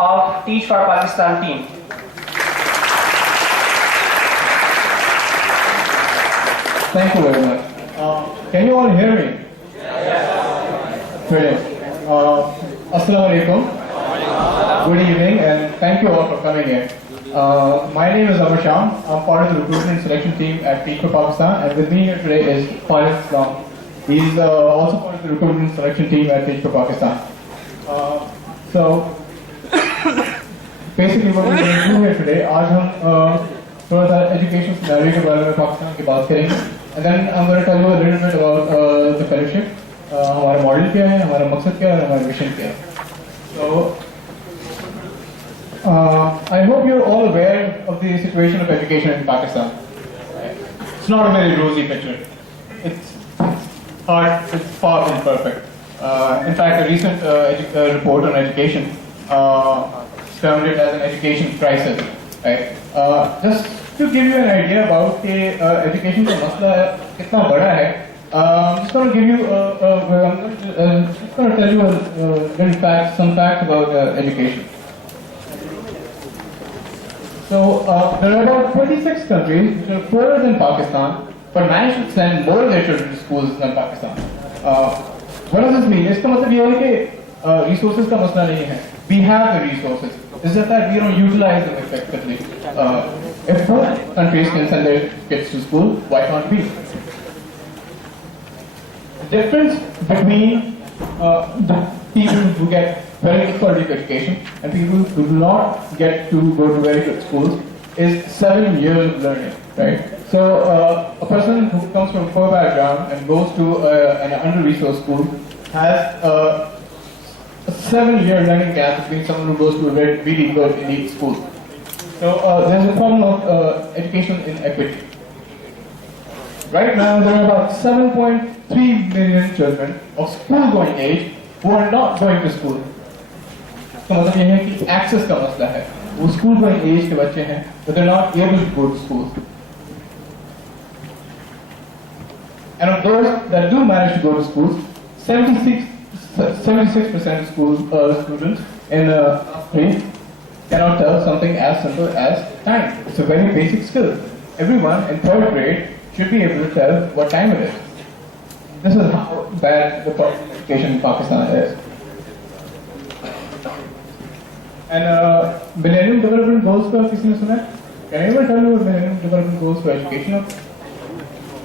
of Teach for Pakistan team. Thank you very much. Can you all hear me? Brilliant. Assalamu alaikum. Good evening, and thank you all for coming here. My name is Amar Sham. I'm part of the recruitment selection team at Teach for Pakistan, and with me here today is Pilot Islam. He's also part of the recruitment selection team at Teach for Pakistan. So, basically what we're going to do here today, आज हम थोड़ा सा education scenario के बारे में पाकिस्तान की बात करेंगे, and then I'm going to tell you a little bit about the fellowship. हमारा मॉडल क्या है, हमारा मकसद क्या है, हमारा मिशन क्या है. So, I hope you're all aware of the situation of education in Pakistan. It's not a very rosy picture. It's hard. It's far from perfect. In fact, a recent report on education termed it as an education crisis. Right? Just to give you an idea about the education का मसला कितना बड़ा है, I'm just going to give you, I'm just going to tell you some facts about education. So there are about 26 countries which are poorer than Pakistan, but manage to send more of their children to schools than Pakistan. What does this mean? इसका मतलब ये है कि resources का मसला नहीं है. We have the resources. It's just that we don't utilize them effectively. If poor countries can send their kids to school, why can't we? The difference between the people who get very good quality education and people who do not get to go to very good schools is 7 years of learning, right? So a person who comes from a poor background and goes to an under-resourced school has a 7-year learning gap between someone who goes to a really good elite school. So there's a problem of education inequity. Right now there are about 7.3 million children of school-going age who are not going to school. तो मतलब ये है कि access का मसला है. वो school-going age के बच्चे हैं, but they're not able to go to school. And of those that do manage to go to schools, 76% of students in grade cannot tell something as simple as time. It's a very basic skill. Everyone in 3rd grade should be able to tell what time it is. This is how bad the education in Pakistan is. And Millennium Development Goals का किसी ने सुना है? Can anyone tell me what Millennium Development Goals for education are?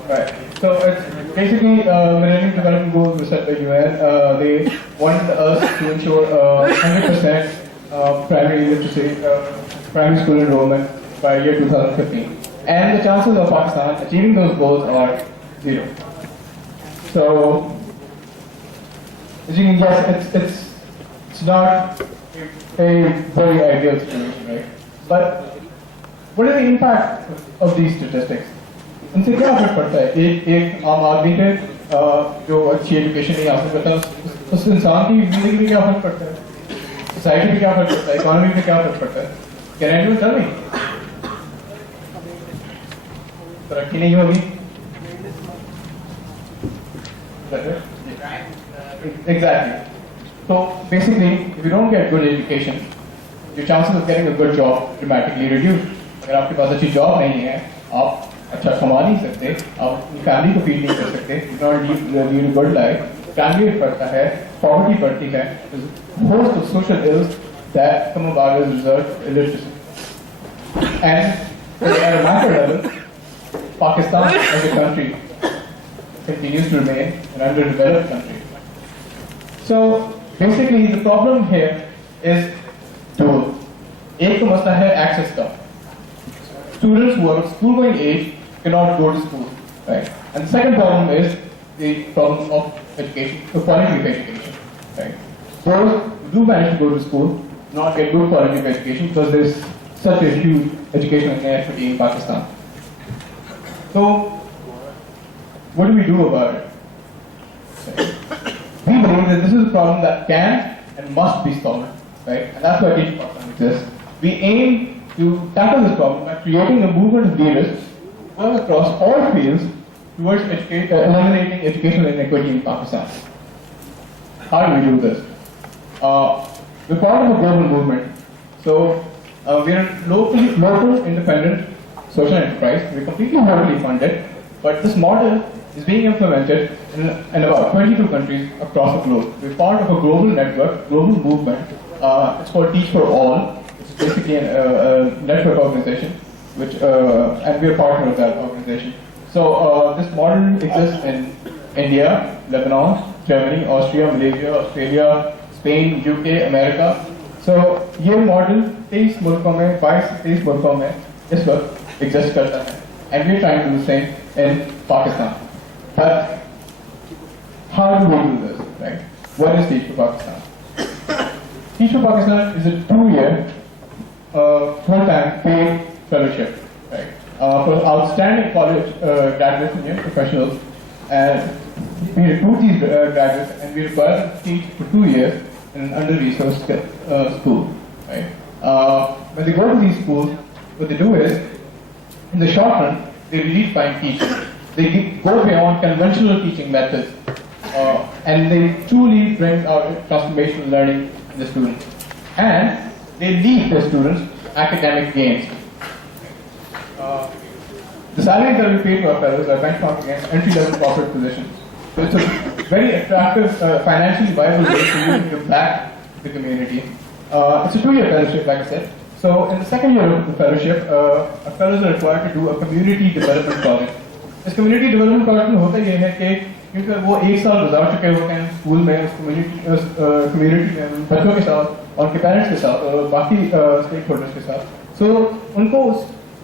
Right. So it's basically Millennium Development Goals were set by UN. They wanted us to ensure 100% primary literacy, primary school enrollment by year 2015. And the chances of Pakistan achieving those goals are 0. So, as you can guess, it's not a very ideal situation, right? But what is the impact of these statistics? उनसे क्या फर्क पड़ता है? एक आम आदमी पे जो अच्छी एजुकेशन नहीं हासिल करता है, उस इंसान की जिंदगी में क्या फर्क पड़ता है? सोसाइटी में क्या फर्क पड़ता है? इकोनॉमी में क्या फर्क पड़ता है? Can anyone tell me? तरक्की नहीं होगी? Exactly. So basically, if you don't get good education, your chances of getting a good job dramatically reduce. अगर आपके पास अच्छी जॉब नहीं है, आप अच्छा कमा नहीं सकते, आप अपनी फैमिली को फीड नहीं कर सकते, you don't lead a good life. Family बढ़ता है, poverty बढ़ती है, there's a host of social ills that come about as a result of illiteracy. And at a macro level, Pakistan as a country continues to remain an underdeveloped country. So basically the problem here is two. एक तो मसला है access का. Students who are of school-going age cannot go to school, right? And the second problem is the problem of education, the quality of education, right? Those who do manage to go to school do not get good quality of education because there is such a huge educational inequity in Pakistan. So, what do we do about it? We believe that this is a problem that can and must be solved, right? And that's why Teach for Pakistan exists. We aim to tackle this problem by creating a movement of leaders who work across all fields towards eliminating educational inequity in Pakistan. How do we do this? we're part of a global movement. So we're a local, independent social enterprise. We're completely locally funded, but this model is being implemented in about 22 countries across the globe. We're part of a global network, global movement. It's called Teach for All. It's basically a network organization, which and we're a partner of that organization. So this model exists in India, Lebanon, Germany, Austria, Malaysia, Australia, Spain, UK, America. So ये model 23 मुल्कों में 22-23 मुल्कों में इस वक्त exist करता है, and we're trying to do the same in Pakistan. But how do we do this, right? What is Teach for Pakistan? Teach for Pakistan is a 2-year full-time paid fellowship, right? For outstanding college graduates and young professionals, and we recruit these graduates and we require them to teach for 2 years in an under-resourced school, right? When they go to these schools, what they do is, in the short run, they redefine teaching. They go beyond conventional teaching methods, and they truly bring out transformational learning in the students. And they leave the students academic gains. The salaries that we pay to our fellows are benchmarked against entry-level corporate positions. So it's a very attractive, financially viable way for you to give back to the community. It's a 2-year fellowship, like I said. So in the second year of the fellowship, our fellows are required to do a community development project. इस community development project में होता ये है कि क्योंकि वो 1 साल गुजार चुके होते हैं स्कूल में, उस community में बच्चों के साथ और उनके पेरेंट्स के साथ और बाकी स्टेक होल्डर्स के साथ, so उनको उस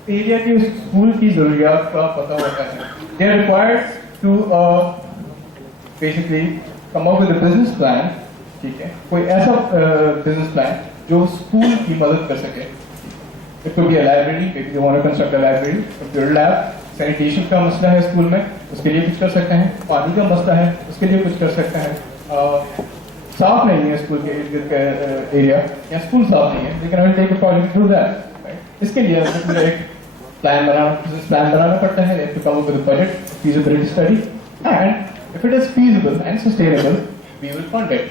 एरिया की स्कूल की ज़रूरियात का पता होता है. They are required to basically come up with a business plan, ठीक है, कोई ऐसा business plan जो स्कूल की मदद कर सके. It could be a library, maybe they want to construct a library, computer lab, sanitation का मसला है स्कूल में, उसके लिए कुछ कर सकते हैं. पानी का मसला है, उसके लिए कुछ कर सकते हैं. साफ नहीं है स्कूल के इर्द गिर्द का एरिया या स्कूल साफ नहीं है, लेकिन हमें take a project to that. इसके लिए हमें एक प्लान बनाना पड़ता है. They have to come up with a budget, feasibility study, and if it is feasible and sustainable, we will fund it.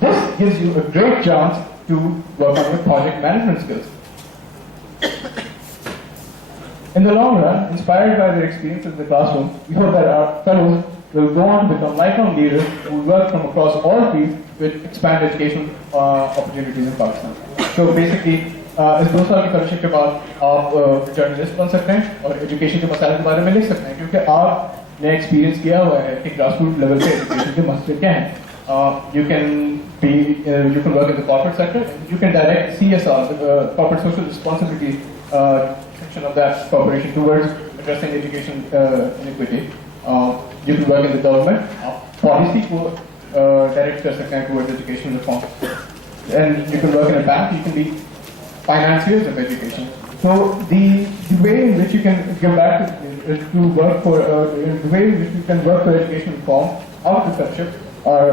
This gives you a great chance to work on your project management skills. In the long run, inspired by their experience in the classroom, we hope that our fellows will go on to become lifelong leaders who work from across all fields with expanded educational opportunities in Pakistan. So basically, इस 2 साल की fellowship के बाद आप journalist बन सकते हैं और एजुकेशन के मसाइल के बारे में लिख सकते हैं, क्योंकि आपने एक्सपीरियंस किया हुआ है कि ग्रासरूट लेवल पे एजुकेशन के मसले क्या हैं. You can work in the corporate sector. You can direct CSR, corporate social responsibility section of that corporation towards addressing education inequity. You can work in the government. Policy को direct कर सकते हैं towards education reform. And you can work in a bank. You can be financiers of education. So the way in which you can give back to work for the way in which you can work for education reform out of the fellowship are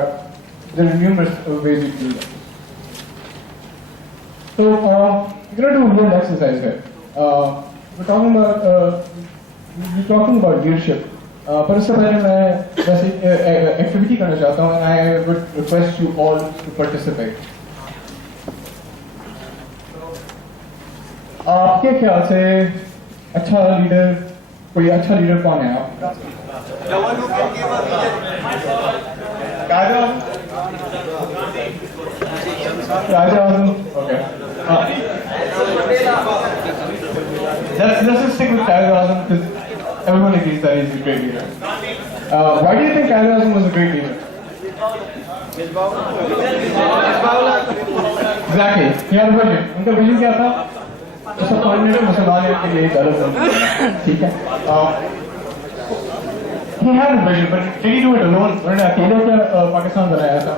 there are numerous ways you can do that. So we're going to do a little exercise here. We're talking about leadership. पर उससे पहले मैं वैसे activity करना चाहता हूँ, and I would request you all to participate. आपके ख्याल से अच्छा लीडर, कोई अच्छा लीडर कौन है? आप राजा okay. Let's just stick with Qaeda Azam because everyone agrees that he's a great leader. Why do you think Qaeda Azam was a great leader? Exactly. He had a vision. उनका vision क्या था? सब coordinator मुसलमान के लिए गलत ठीक है. He had a vision, but did he do it alone? उन्होंने अकेले क्या पाकिस्तान बनाया था?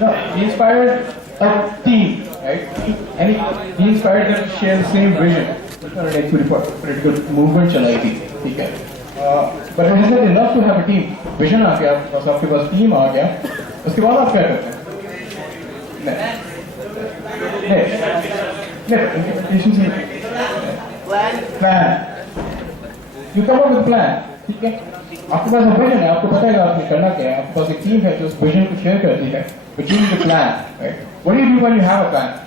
No, he inspired a team, right? And he inspired them to share the same vision. उन्होंने एक political movement चलाई थी, ठीक है. But it is not enough to have a team. Vision आ गया, बस आपके पास team आ गया. उसके बाद आप क्या करते हैं? Implementation plan. You come up with a plan, ठीक है? आपके पास विजन है, आपको पता है आपने करना क्या है, आपके पास एक टीम है जो उस विजन को शेयर करती है, but you need a plan, right? What do you do when you have a plan?